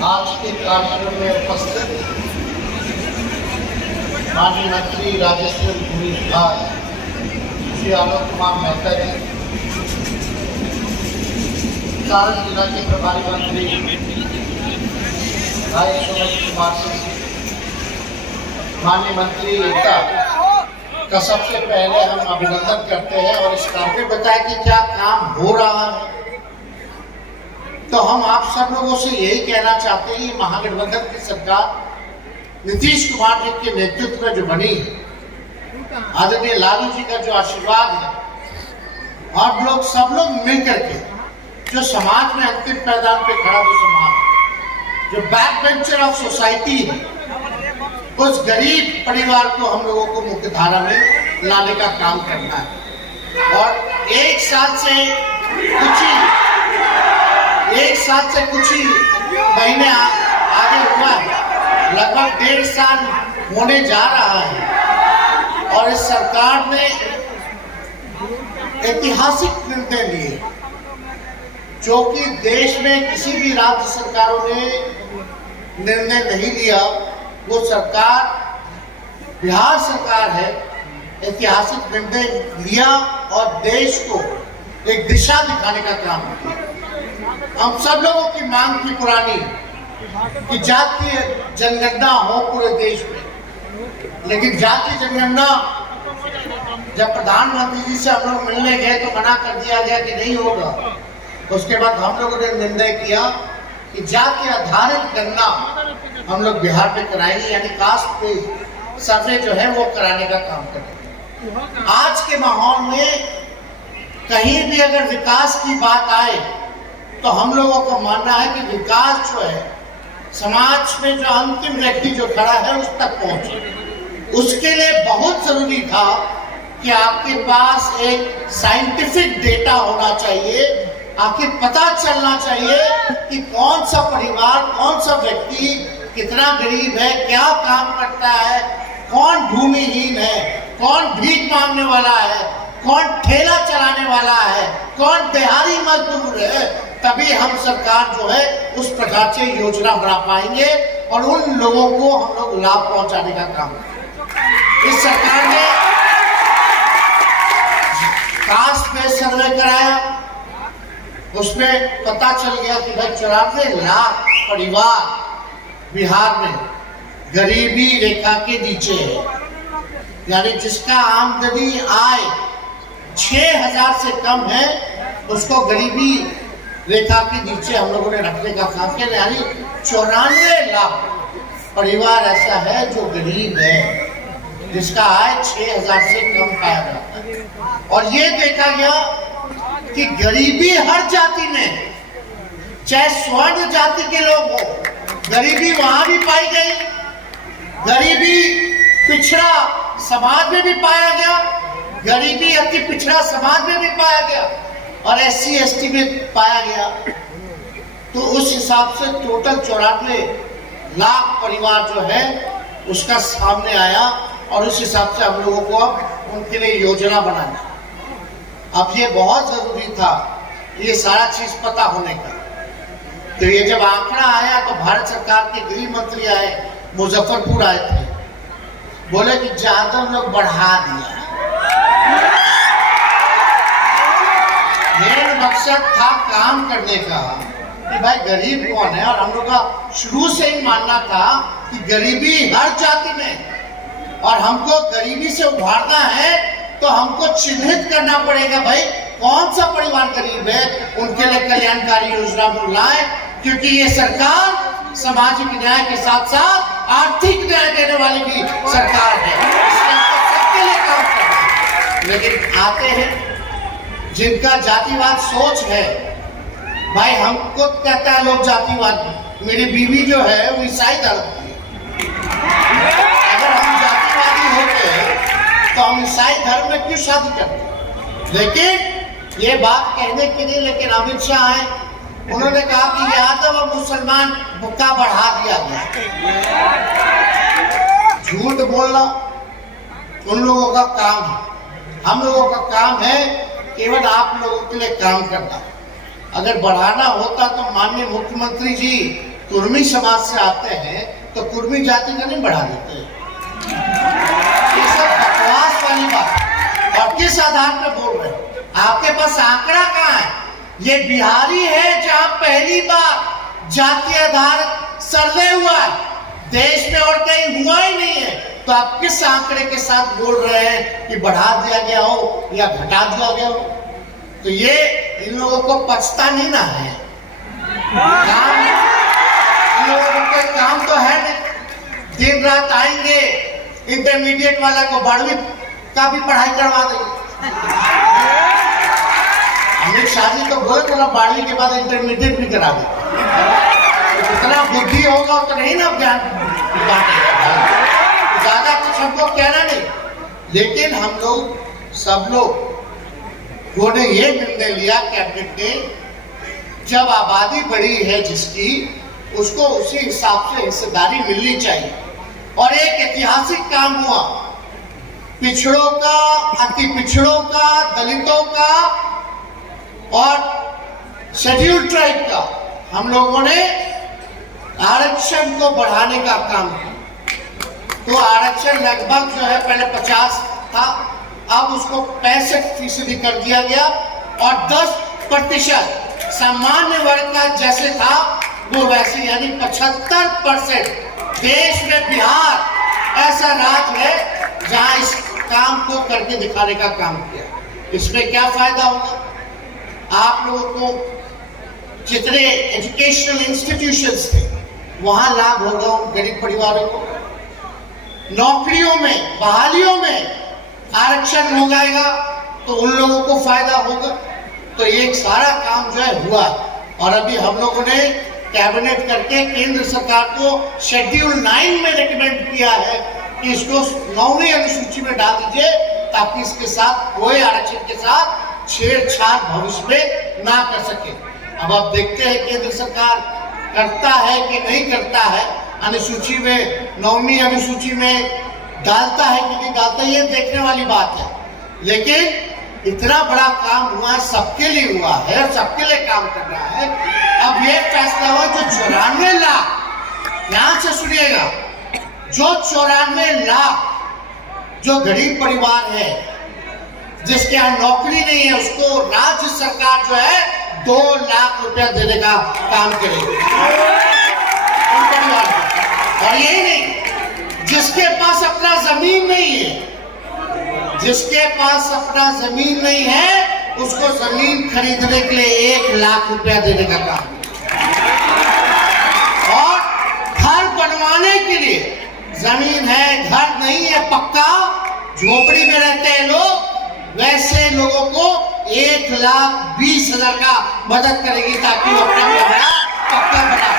आज के कार्यक्रम में उपस्थित माननीय मंत्री राजस्व भूमि विभाग श्री आलोक कुमार मेहता जी, सारण जिला के प्रभारी मंत्री भाई सुमन कुमार सिंह, माननीय मंत्री एकता का सबसे पहले हम अभिनंदन करते हैं और इस काम पे बताएं कि क्या काम हो रहा है। तो हम आप सब लोगों से यही कहना चाहते हैं, महागठबंधन की सरकार नीतीश कुमार जी के नेतृत्व में जो बनी है, आदरणीय लालू जी का जो आशीर्वाद है, और लोग सब लोग मिलकर के जो समाज में अंतिम पैदान पे खड़ा जो समाज, जो बैक बेंचर ऑफ सोसाइटी है, उस गरीब परिवार को हम लोगों को मुख्य धारा में लाने का काम करना है। और एक साल से कुछ ही महीने आगे हुआ है, लगभग 1.5 साल होने जा रहा है और इस सरकार ने ऐतिहासिक निर्णय लिए जो कि देश में किसी भी राज्य सरकारों ने निर्णय नहीं लिया। वो सरकार बिहार सरकार है, ऐतिहासिक निर्णय लिया और देश को एक दिशा दिखाने का काम किया। हम सब लोगों की मांग थी पुरानी कि जातीय जनगणना हो पूरे देश में, लेकिन जातीय जनगणना जब प्रधानमंत्री जी से हम लोग मिलने गए तो मना कर दिया गया कि नहीं होगा। उसके बाद हम लोगों ने निर्णय किया कि जाति आधारित गणना हम लोग बिहार में कराएंगे, यानी कास्ट पे सर्वे जो है वो कराने का काम करेंगे। आज के माहौल में कहीं भी अगर विकास की बात आए तो हम लोगों को मानना है कि विकास जो है समाज में जो अंतिम व्यक्ति जो खड़ा है उस तक पहुंचे। उसके लिए बहुत जरूरी था कि आपके पास एक साइंटिफिक डेटा होना चाहिए, आखिर पता चलना चाहिए कि कौन सा परिवार, कौन सा व्यक्ति कितना गरीब है, क्या काम करता है, कौन भूमिहीन है, कौन भीख मांगने वाला है, कौन ठेला चलाने वाला है, कौन दिहाड़ी मजदूर है। तभी हम सरकार जो है उस प्रकार से योजना बना पाएंगे और उन लोगों को हम लोग लाभ पहुंचाने का काम करेंगे। इस सरकार ने कास्ट पे सर्वे कराया, उसमें पता चल गया कि भाई 94 लाख परिवार बिहार में गरीबी रेखा के नीचे है, यानी जिसका आमदनी आय 6,000 से कम है उसको गरीबी रेखा के नीचे हम लोगों ने रखने का काम किया। यानी 94 लाख परिवार ऐसा है जो गरीब है, जिसका आय 6,000 से कम पाया जाता है। और ये देखा गया कि गरीबी हर जाति में, चाहे स्वर्ण जाति के लोग हो, गरीबी वहां भी पाई गई, गरीबी पिछड़ा समाज में भी पाया गया, गरीबी अति पिछड़ा समाज में भी पाया गया और SC ST में पाया गया। तो उस हिसाब से टोटल 94 लाख परिवार जो है उसका सामने आया और उस हिसाब से हम लोगों को अब उनके लिए योजना बनाना। अब ये बहुत जरूरी था ये सारा चीज पता होने का। तो ये जब आंकड़ा आया तो भारत सरकार के गृह मंत्री आए, मुजफ्फरपुर आए थे, बोले कि ज्यादा लोग बढ़ा दिया। मेन मकसद था काम करने का कि भाई गरीब कौन है, और हम लोग का शुरू से ही मानना था कि गरीबी हर जाति में, और हमको गरीबी से उभारना है तो हमको चिन्हित करना पड़ेगा भाई कौन सा परिवार गरीब है, उनके लिए कल्याणकारी योजना लाए, क्योंकि ये सरकार सामाजिक न्याय के साथ साथ आर्थिक न्याय देने वाली भी सरकार है। सबके लिए काम करना है। लेकिन आते हैं जिनका जातिवाद सोच है, भाई हमको कहता है लोग जातिवाद, मेरी बीवी जो है वो ईसाई धर्म की है। अगर हम जातिवादी होते तो हम ईसाई धर्म में क्यों शादी करते। लेकिन ये बात कहने के लिए लेकिन अमित शाह आए, उन्होंने कहा कि यादव और मुसलमान मुक्का बढ़ा दिया गया। झूठ बोलना उन लोगों का काम है, हम लोगों का काम है केवल आप लोगों के लिए काम करना। अगर बढ़ाना होता तो माननीय मुख्यमंत्री जी कुर्मी समाज से आते हैं तो कुर्मी जाति का नहीं बढ़ा देते। ये सब बकवास वाली बात। और किस आधार पर बोल रहे हैं? आपके पास आंकड़ा कहाँ है? ये बिहारी है जहां पहली बार जातीय आधार सर्वे हुआ है देश में, और कहीं हुआ ही नहीं है। तो आप किस आंकड़े के साथ बोल रहे हैं कि बढ़ा दिया गया हो या घटा दिया गया हो? तो ये इन लोगों को पछता नहीं ना है। काम इन लोगों को कोई काम तो है नहीं। दिन रात आएंगे, इंटरमीडिएट वाला को 12वीं का भी पढ़ाई करवा देंगे। अमित शाह जी तो बोले थे ना 12वीं के बाद इंटरमीडिएट भी करा दे। जितना बुद्धि होगा उतना ही ना ज्ञान बांटेगा। ज्यादा कुछ हमको कहना नहीं, लेकिन हम लोग सब लोग ने ये निर्णय लिया कैबिनेट ने, जब आबादी बढ़ी है जिसकी, उसको उसी हिसाब से हिस्सेदारी मिलनी चाहिए। और एक ऐतिहासिक काम हुआ, पिछड़ों का, अति पिछड़ों का, दलितों का और शेड्यूल ट्राइब का हम लोगों ने आरक्षण को बढ़ाने का काम किया। तो आरक्षण लगभग जो है पहले 50 था, अब उसको 65% कर दिया गया और 10% सामान्य वर्ग का जैसे था वो वैसे, यानी 75%। देश में बिहार ऐसा राज्य है जहां इस काम को करके दिखाने का काम किया। इसमें क्या फायदा होगा? आप लोगों को जितने एजुकेशनल इंस्टीट्यूशंस थे वहां लाभ होगा उन गरीब परिवारों को। नौकरियों में, बहालियों में आरक्षण हो जाएगा तो उन लोगों को फायदा होगा। तो ये सारा काम जो है हुआ। और अभी हम लोगों ने कैबिनेट करके केंद्र सरकार को शेड्यूल 9 में रिकमेंड किया है कि इसको 9वीं अनुसूची में डाल दीजिए, ताकि इसके साथ कोई आरक्षण के साथ छेड़छाड़ भविष्य में ना कर सके। अब आप देखते हैं केंद्र सरकार करता है कि नहीं करता है, अनुसूची में, 9वीं अनुसूची में डालता है कि नहीं डालता, ये देखने वाली बात है। लेकिन इतना बड़ा काम हुआ, सबके लिए हुआ है, सबके लिए काम कर रहा है। अब ये फैसला हुआ जो 94 लाख, ध्यान से सुनिएगा, जो 94 लाख जो गरीब परिवार है जिसके यहाँ नौकरी नहीं है, उसको राज्य सरकार जो है 2 लाख रुपया देने का काम करेगी। और यही नहीं, जिसके पास अपना जमीन नहीं है, जिसके पास अपना जमीन नहीं है, उसको जमीन खरीदने के लिए 1 लाख रुपया देने का काम। और घर बनवाने के लिए, जमीन है, घर नहीं है, पक्का झोपड़ी में रहते हैं लोग, वैसे लोगों को 1,20,000 का मदद करेगी ताकि वो अपना कमरा पक्का बना।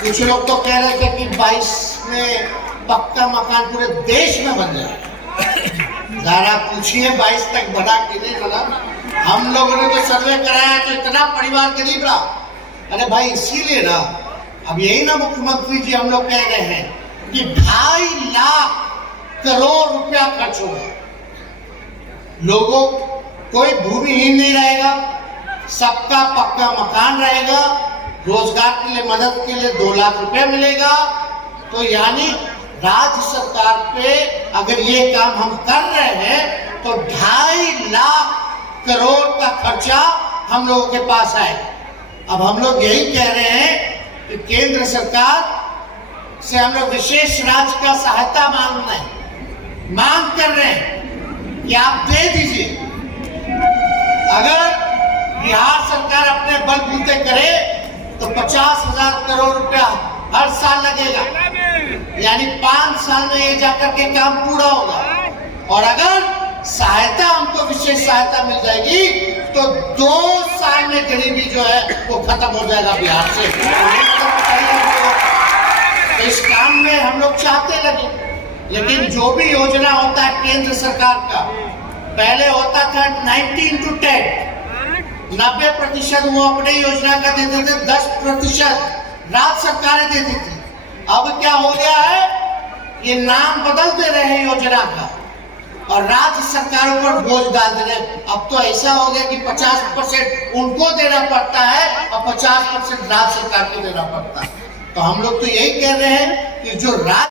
कुछ लोग तो कह रहे थे कि 22 में पक्का मकान पूरे देश में बन जाए। जरा पूछिए 22 तक बना कि नहीं बना। हम लोगों ने तो सर्वे कराया तो इतना परिवार गरीब रहा। अरे भाई, इसीलिए ना अब यही ना मुख्यमंत्री जी हम लोग कह रहे हैं कि 2.5 लाख करोड़ रुपया खर्च होगा। लोगों कोई भूमिहीन नहीं रहेगा, सबका पक्का मकान रहेगा, रोजगार के लिए, मदद के लिए 2 लाख रुपए मिलेगा। तो यानी राज्य सरकार पे अगर ये काम हम कर रहे हैं तो 2.5 लाख करोड़ का खर्चा हम लोगों के पास है। अब हम लोग यही कह रहे हैं कि केंद्र सरकार से हम लोग विशेष राज्य का सहायता मांग कर रहे हैं कि आप दे दीजिए। अगर बिहार सरकार अपने बलबूते करे तो 50,000 करोड़ रुपया हर साल लगेगा, यानी 5 साल में ये जाकर के काम पूरा होगा। और अगर सहायता, हमको विशेष सहायता मिल जाएगी तो 2 साल में गरीबी जो है वो खत्म हो जाएगा बिहार से। तो इस काम में हम लोग चाहते लगे, लेकिन जो भी योजना होता है केंद्र सरकार का, पहले होता था 90:10, 90% वो अपने योजना का देते थे, 10% राज्य सरकारें देती थी। अब क्या हो गया है, ये नाम बदल दे रहे हैं योजना का और राज्य सरकारों पर बोझ डाल दे रहे हैं। अब तो ऐसा हो गया कि 50% उनको देना पड़ता है और 50% राज्य सरकार को देना पड़ता है। तो हम लोग तो यही कह रहे हैं कि जो राज्य